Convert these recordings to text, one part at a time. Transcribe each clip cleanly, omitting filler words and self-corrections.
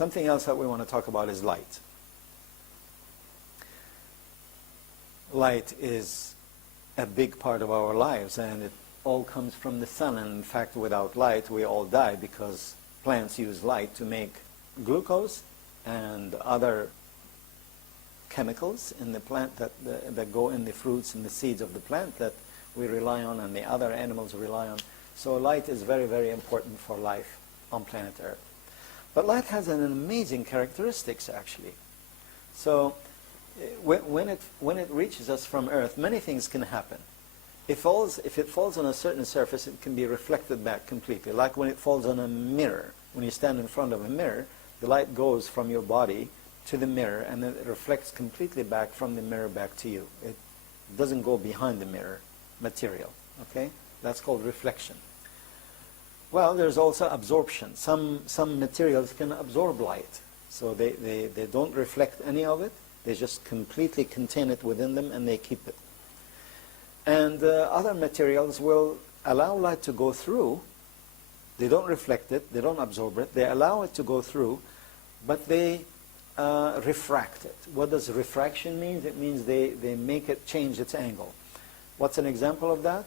Something else that we want to talk about is light. Light is a big part of our lives, and it all comes from the sun. And in fact, without light, we all die, because plants use light to make glucose and other chemicals in the plant that go in the fruits and the seeds of the plant that we rely on and the other animals rely on. So light is very, very important for life on planet Earth. But light has an amazing characteristics, actually. So when it reaches us from Earth, many things can happen. If it falls on a certain surface, it can be reflected back completely. Like when it falls on a mirror. When you stand in front of a mirror, the light goes from your body to the mirror, and then it reflects completely back from the mirror back to you. It doesn't go behind the mirror material. Okay? That's called reflection. Well, there's also absorption. Some materials can absorb light. So they don't reflect any of it. They just completely contain it within them, and they keep it. And other materials will allow light to go through. They don't reflect it. They don't absorb it. They allow it to go through, but they refract it. What does refraction mean? It means they make it change its angle. What's an example of that?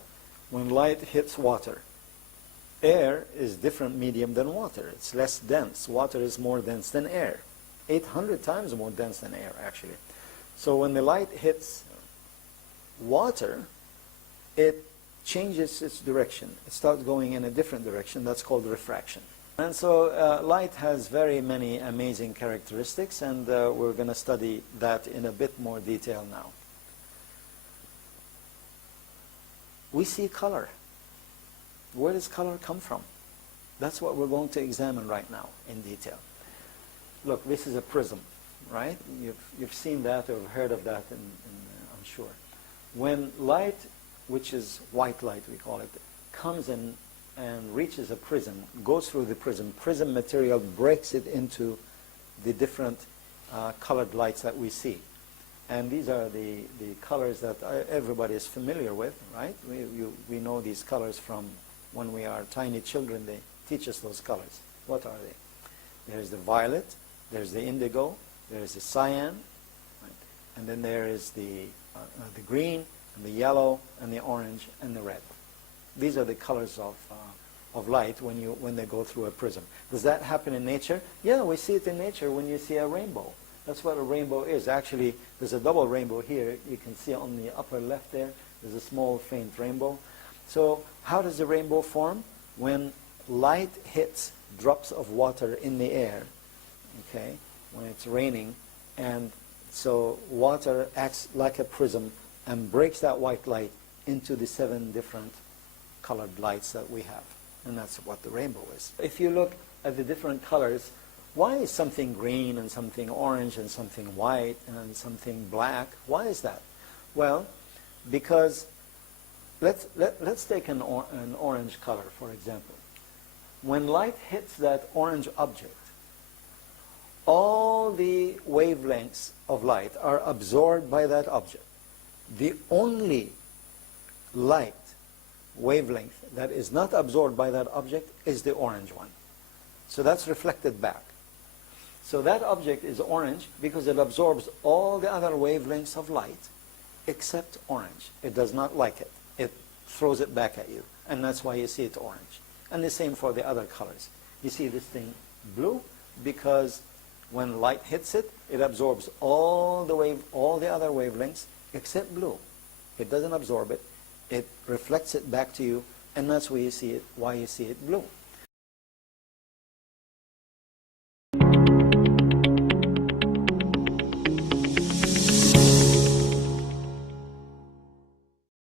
When light hits water. Air is different medium than water. It's less dense. Water is more dense than air. 800 times more dense than air, actually. So when the light hits water, it changes its direction. It starts going in a different direction. That's called refraction. And so light has very many amazing characteristics, and we're going to study that in a bit more detail now. We see color. Where does color come from? That's what we're going to examine right now in detail. Look, this is a prism, right? You've seen that or heard of that, I'm sure. When light, which is white light we call it, comes in and reaches a prism, goes through the prism, prism material breaks it into the different colored lights that we see. And these are the colors that everybody is familiar with, right? We know these colors from when we are tiny children. They teach us those colors. What are they? There's the violet, there's the indigo, there's the cyan, right? And then there is the green, and the yellow, and the orange, and the red. These are the colors of light when they go through a prism. Does that happen in nature? Yeah, we see it in nature when you see a rainbow. That's what a rainbow is. Actually, there's a double rainbow here. You can see on the upper left there, there's a small faint rainbow. So how does the rainbow form? When light hits drops of water in the air, okay, when it's raining, and so water acts like a prism and breaks that white light into the 7 different colored lights that we have. And that's what the rainbow is. If you look at the different colors, why is something green and something orange and something white and something black? Why is that? Well, because let's take an orange color, for example. When light hits that orange object, all the wavelengths of light are absorbed by that object. The only light wavelength that is not absorbed by that object is the orange one. So that's reflected back. So that object is orange because it absorbs all the other wavelengths of light except orange. It does not like it. It throws it back at you. And that's why you see it orange. And the same for the other colors. You see this thing blue because when light hits it, it absorbs all the other wavelengths except blue. It doesn't absorb it. It reflects it back to you, and that's why you see it blue.